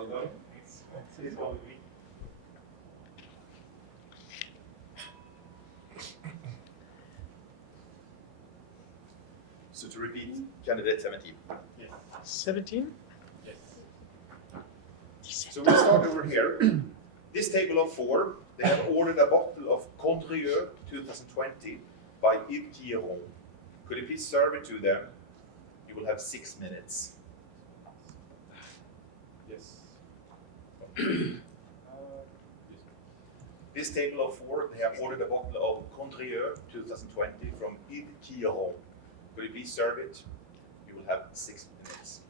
Salvatore. It's all me. So to repeat, candidate 17. Yes. 17? Yes. So we start over here. This table of 4, they have ordered a bottle of Condrieu 2020 by Yves Quilleron. Could you please serve it to them? You will have 6 minutes. Yes. This table of 4, they have ordered a bottle of Condrieu 2020 from Yves Quilleron. Could you please serve it? You will have 6 minutes.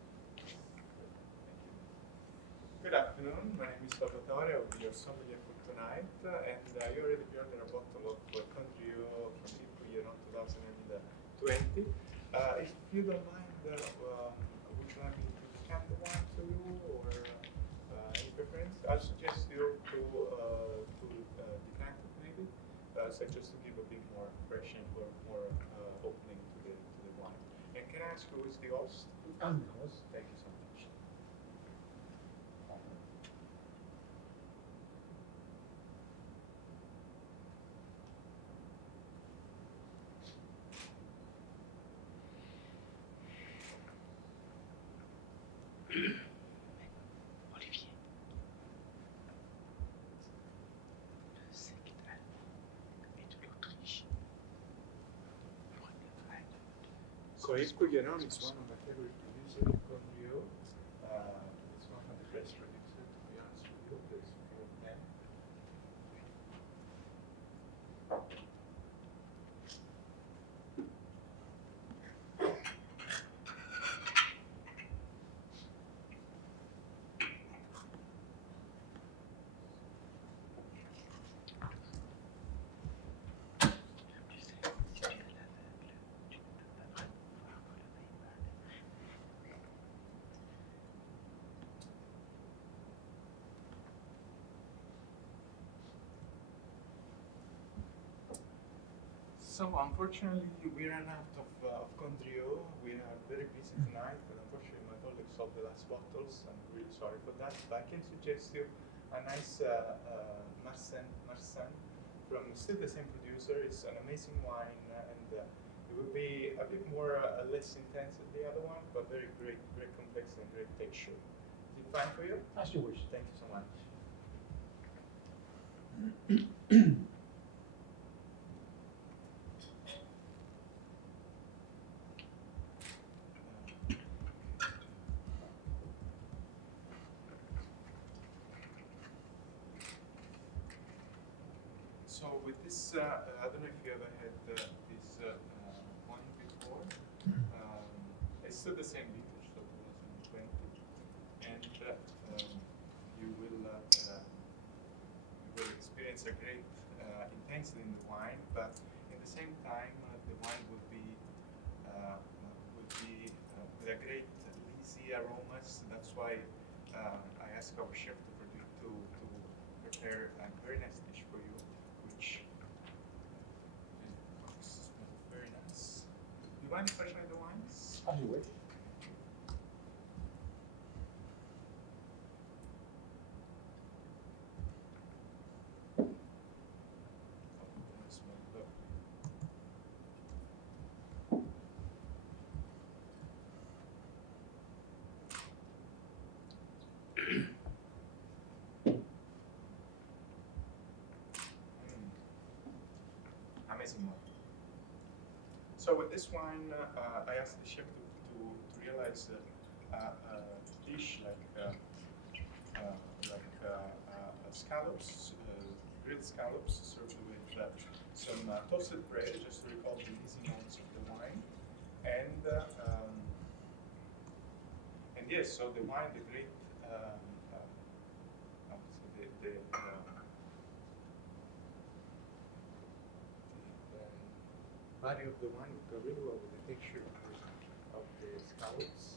Good afternoon. My name is Salvatore. I'll be your sommelier for tonight. And you already ordered a bottle of Condrieu from Yves Quilleron 2020. If you don't mind, would you like me to scan the wine to you, or any preference? I suggest you to decant it maybe, so just to give a bit more fresh and more opening to the wine. And can I ask who is the host? I'm the host. Thank you so much. Olivier. Le secte allemand et de l'Autriche. So Yves Quilleron is one of my favorite producers in Condrieu. It's one of the best producers, to be honest with you. There's a few of them. So unfortunately, we ran out of Condrieu. We are very busy tonight, and unfortunately, my colleague sold the last bottles. I'm really sorry for that. But I can suggest you a nice Marsan from still the same producer. It's an amazing wine, and it will be a bit more less intense than the other one, but very great complex and great texture. Is it fine for you? As you wish. Thank you so much. So with this, I don't know if you ever had this wine before. It's still the same vintage, so 2020, and you will experience a great intensity in the wine, but at the same time, the wine would be with a great lazy aromas. That's why I asked our chef to prepare a very nice dish for you, which smells very nice. Do you mind if I try the wines? As you wish. They smell lovely. Amazing wine. So with this wine, I asked the chef to realize a dish like scallops, grilled scallops, served with some toasted bread, just to recall the easy notes of the wine, and yes, so the wine, the great, body of the wine would go really well with the texture of the scallops.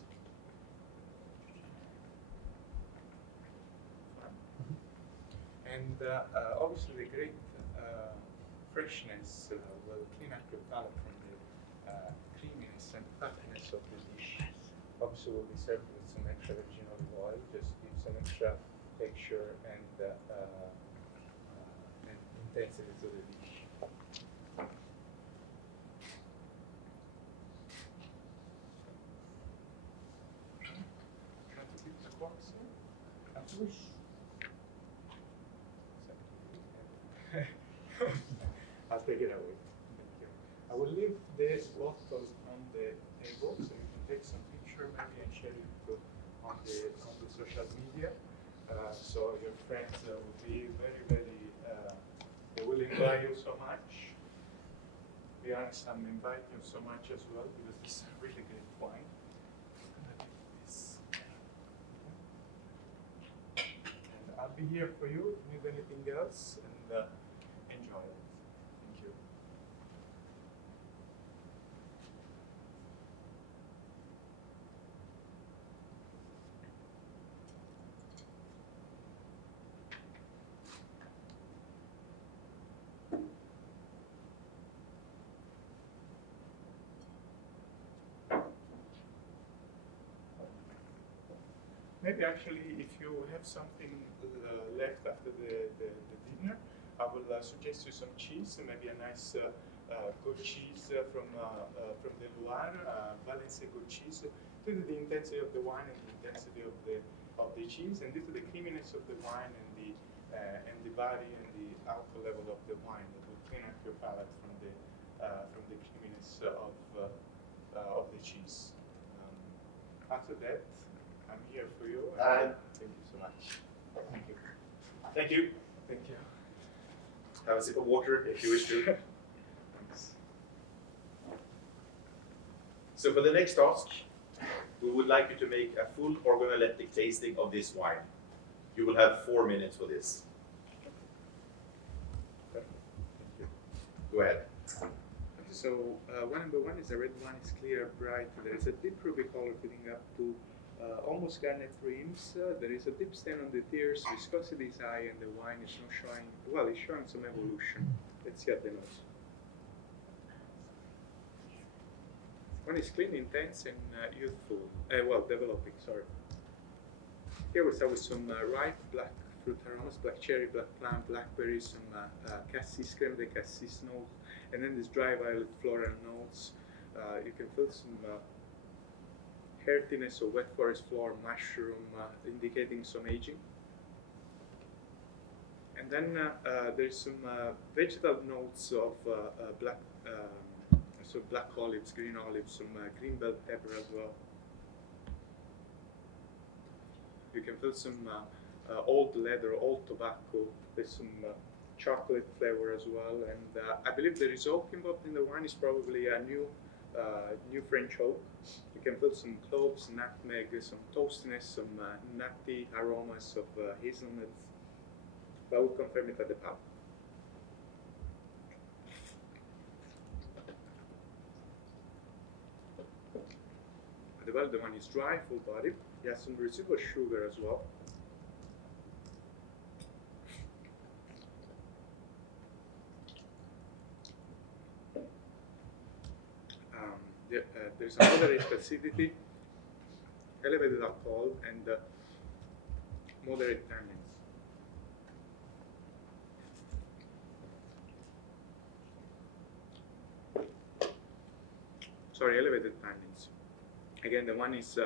And obviously the great freshness will clean up your palate from the creaminess and fattiness of the dish. obviously will be served with some extra virgin olive oil, just give some extra texture and intensity to the dish. Want to keep the corks here? As you wish. I'll take it away. Thank you. I will leave this bottle on the table so you can take some picture maybe and share it on the social media. So your friends will be very, they will invite you so much. To be honest, I'm inviting you so much as well because it's a really great wine. This. And I'll be here for you if you need anything else, and enjoy it. Thank you. Maybe actually, if you have something left after the dinner, I will suggest you some cheese, maybe a nice good cheese from the Loire, Valencia good cheese, due to the intensity of the wine and the intensity of the cheese, and due to the creaminess of the wine and the body and the alcohol level of the wine, that will clean up your palate from the creaminess of the cheese. After that, I'm here for you. And thank you so much. Thank you. Thank you. Thank you. Have a sip of water if you wish to. Thanks. So for the next task, we would like you to make a full organoleptic tasting of this wine. You will have 4 minutes for this. Perfect. Thank you. Go ahead. So wine number one is a red wine. It's clear, bright. There is a deep ruby color filling up to almost garnet rims. There is a deep stain on the tears. Viscosity is high, and the wine is not showing. Well, it's showing some evolution. Let's see at the nose. One is clean, intense, and youthful. Well, developing. Sorry. Here we start with some ripe black fruit aromas: black cherry, black plum, blackberry, some cassis, creme de cassis notes, and then this dry violet floral notes. You can feel some earthiness of wet forest floor, mushroom, indicating some aging. And then there's some vegetal notes of black, so black olives, green olives, some green bell pepper as well. You can feel some old leather, old tobacco. There's some chocolate flavor as well, and I believe the result involved in the wine is probably a new French oak. You can feel some cloves, nutmeg, some toastiness, some nutty aromas of hazelnut. But I will confirm it at the palate. At the palate, the wine is dry, full bodied. It has some residual sugar as well. There's a moderate acidity, elevated alcohol, and moderate tannins. Sorry, elevated tannins. Again, the wine is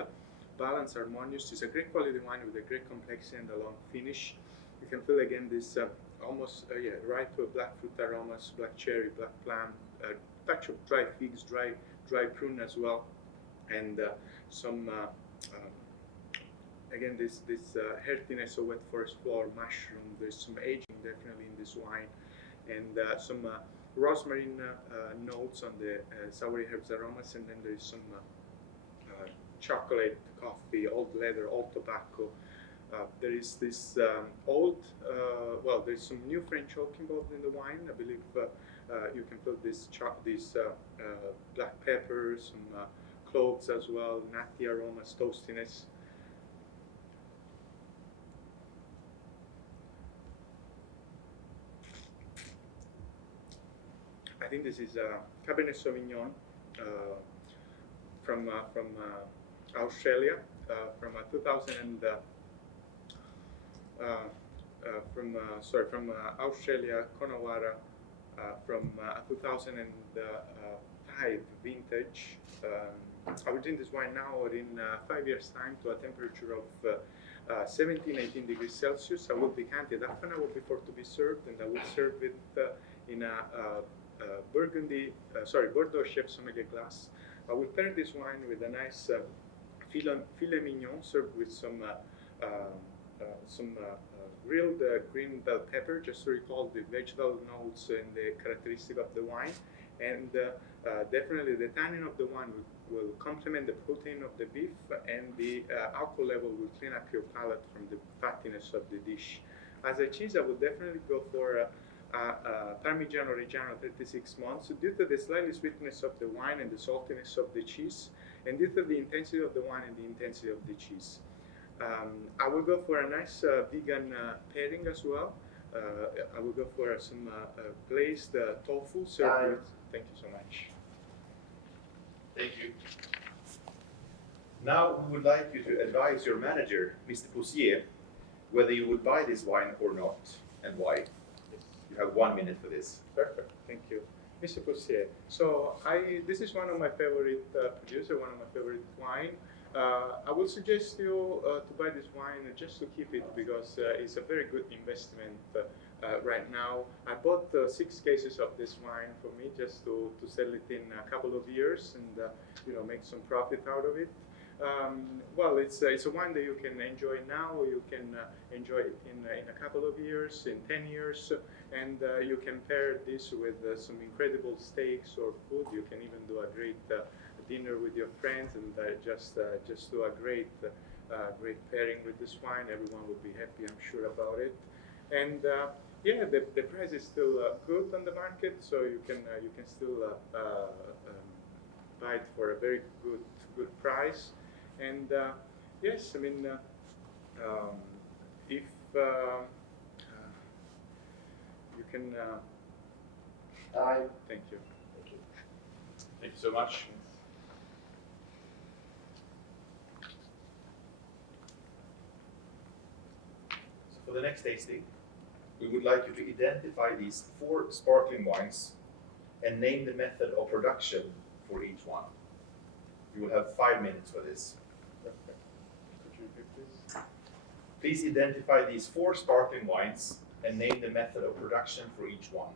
balanced, harmonious. It's a great quality wine with a great complexity and a long finish. You can feel again this almost right to a black fruit aromas, black cherry, black plum, touch of dry figs, dry prune as well, and some again this earthiness of wet forest floor, mushroom. There's some aging definitely in this wine, and some rosemary notes on the soury herbs aromas, and then there's some chocolate, coffee, old leather, old tobacco. There is this there's some new French oak involved in the wine. I believe you can put this black pepper, some cloves as well, nutty aromas, toastiness. I think this is Cabernet Sauvignon from Australia, from 2000 and from Australia, Conowara, from 2005 vintage. I will drink this wine now or in 5 years' time to a temperature of 17, 18 degrees Celsius. I will decant it half an hour before to be served, and I will serve it in a Bordeaux Chef Sommelier glass. I will pair this wine with a nice filet mignon served with some grilled green bell pepper, just to recall the vegetable notes and the characteristic of the wine. And definitely the tannin of the wine will complement the protein of the beef, and the alcohol level will clean up your palate from the fattiness of the dish. As a cheese, I would definitely go for Parmigiano Reggiano 36 months, due to the slightly sweetness of the wine and the saltiness of the cheese, and due to the intensity of the wine and the intensity of the cheese. I will go for a nice vegan pairing as well. I will go for some glazed tofu served with. Thank you so much. Thank you. Now we would like you to advise your manager, Mr. Poussier, whether you would buy this wine or not, and why. You have 1 minute for this. Perfect, thank you. Mr. Poussier, so this is one of my favorite producer, one of my favorite wine. I would suggest you to buy this wine just to keep it, because it's a very good investment right now. I bought 6 cases of this wine for me, just to sell it in a couple of years and make some profit out of it. Well, it's a wine that you can enjoy now, or you can enjoy it in a couple of years, in 10 years, and you can pair this with some incredible steaks or food. You can even do a great dinner with your friends, and just do a great pairing with this wine. Everyone will be happy, I'm sure, about it. And yeah, the price is still good on the market, so you can still buy it for a very good price. And yes, I mean, if you can. Thank you. Thank you so much. So for the next tasting, we would like you to identify these 4 sparkling wines and name the method of production for each one. You will have 5 minutes for this. Perfect. Could you repeat this? Please identify these 4 sparkling wines and name the method of production for each one.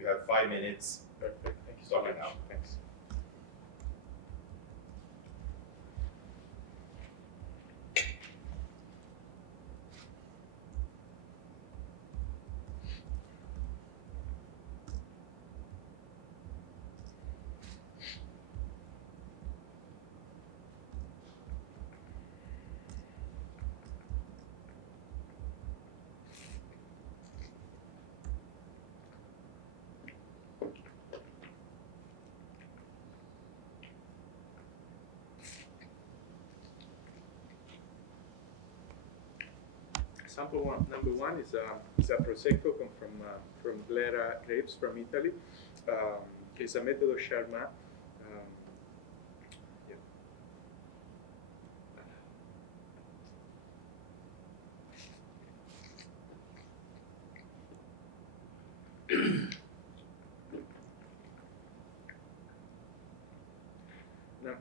You have 5 minutes. Perfect. Thank you so Starting much. now. Thanks. Sample number one is a prosecco from Glera grapes from Italy. It's a metodo Charmat. Yeah. No.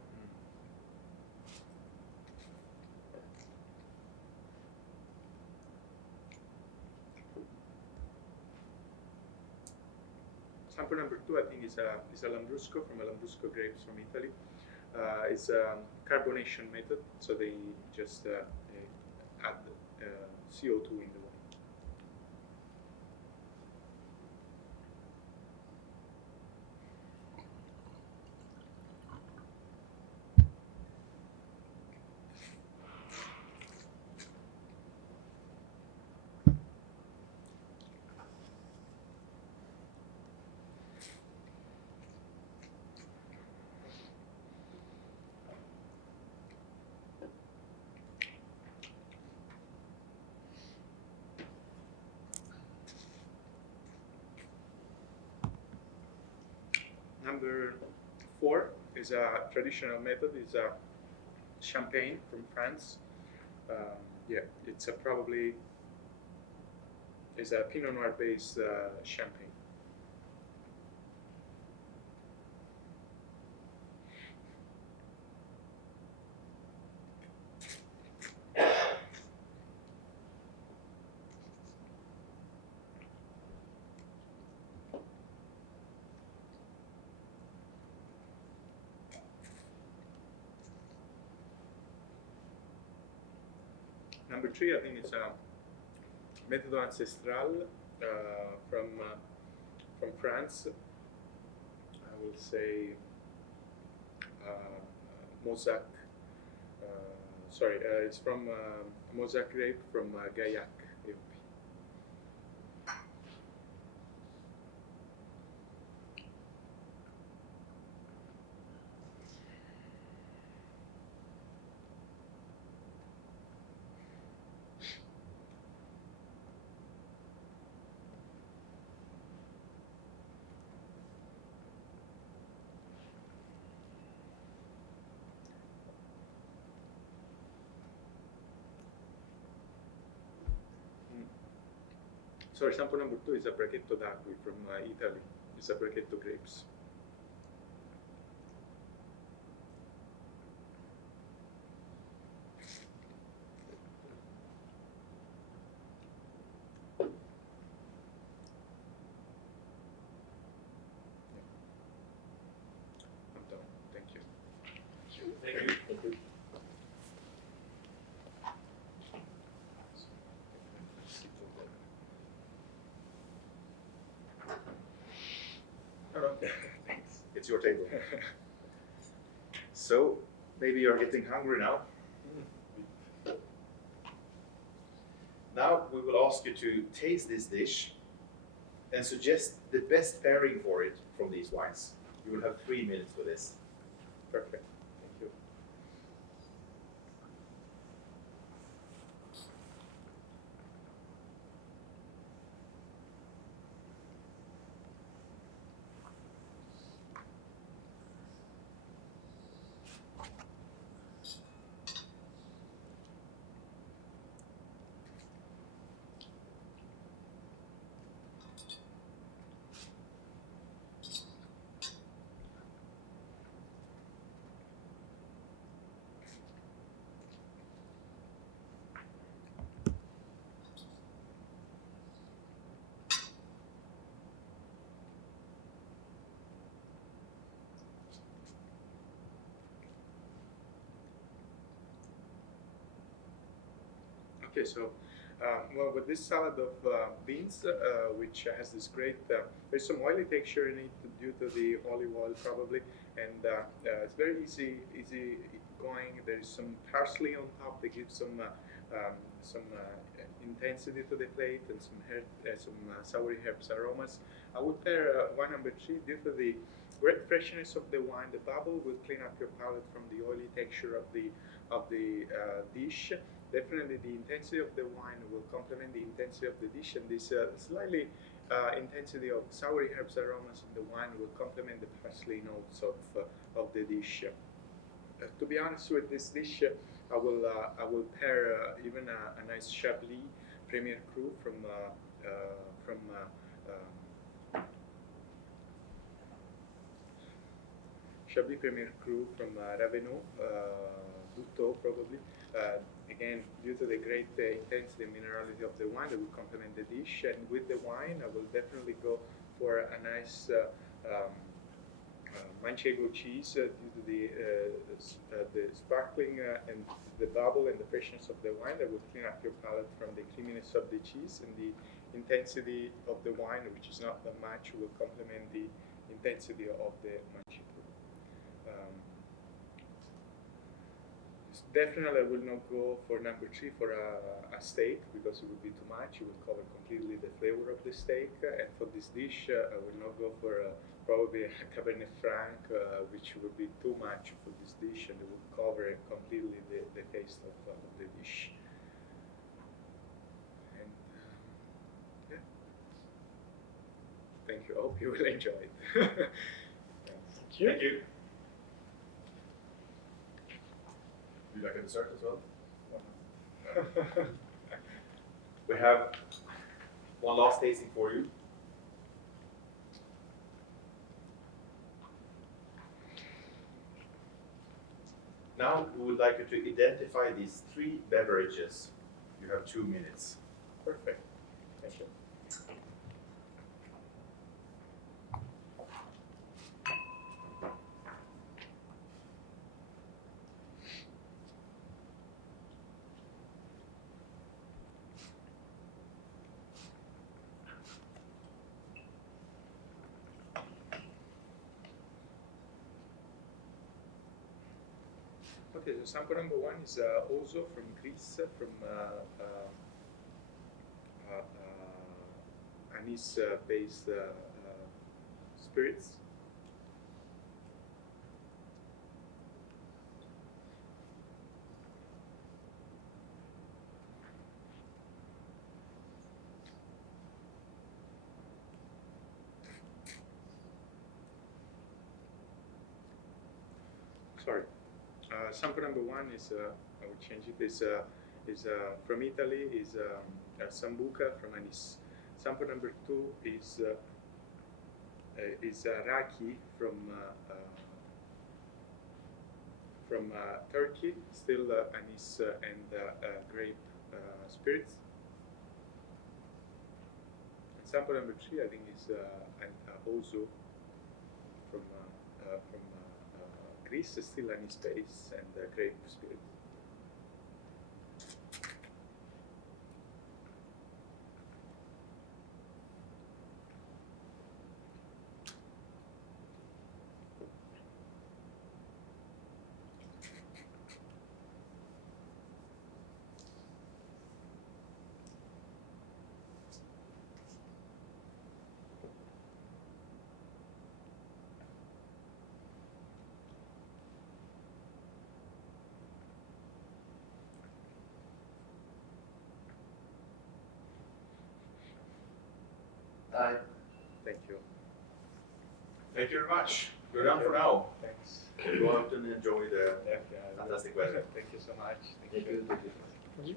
Sample number 2, I think, is a Lambrusco from a Lambrusco grapes from Italy. It's a carbonation method, so they just add CO2 in the wine. Number 4 is a traditional method. It's a champagne from France. Yeah, it's probably is a Pinot Noir based champagne. Number 3, I think it's a Méthode Ancestrale from France. I will say Mosaic. Sorry, it's from Mosaic grape from Gaillac. Sorry, sample number 2 is a Brachetto d'Acqui from Italy. It's a Brachetto grapes. I'm done. Thank you. Thank you. Thanks. It's your table. So maybe you're getting hungry now. Now we will ask you to taste this dish and suggest the best pairing for it from these wines. You will have 3 minutes for this. Perfect. Thank you. Okay, so well, with this salad of beans, which has this great, there's some oily texture in it due to the olive oil probably, and it's very easy going. There is some parsley on top that gives some intensity to the plate and some soury herbs aromas. I would pair wine number 3 due to the great freshness of the wine. The bubble will clean up your palate from the oily texture of the dish. Definitely the intensity of the wine will complement the intensity of the dish, and this slightly intensity of soury herbs aromas in the wine will complement the parsley notes of the dish. To be honest with this dish, I will pair even a nice Chablis Premier Cru from Chablis Premier Cru from Ravenau, Duteau probably. Again, due to the great intensity and minerality of the wine, that will complement the dish. And with the wine, I will definitely go for a nice Manchego cheese due to the sparkling and the bubble and the freshness of the wine that will clean up your palate from the creaminess of the cheese, and the intensity of the wine, which is not that much, will complement the intensity of the Manchego. Definitely, I will not go for number 3 for a steak, because it would be too much. It will cover completely the flavor of the steak. And for this dish, I will not go for probably a Cabernet Franc, which would be too much for this dish, and it would cover completely the taste of the dish. And yeah, thank you. I hope you will enjoy it. Thank you. Thank you. you like a dessert as well? We have one last tasting for you. Now we would like you to identify these 3 beverages. You have 2 minutes. Perfect. Thank you. Okay, so sample number 1 is also from Greece, from anise-based spirits. Sorry. Sample number 1 is, I will change it, is from Italy, is Sambuca from Anis. Sample number 2 is Raki from Turkey, still anise and grape spirits. And sample number 3, I think, is Ozo from Greece, still anise base and grape spirit. Time. Thank you. Thank you very much. We're done for now. Thanks. Go out and enjoy the Yeah, fantastic weather. Thank you so much. Thank you. Thank you.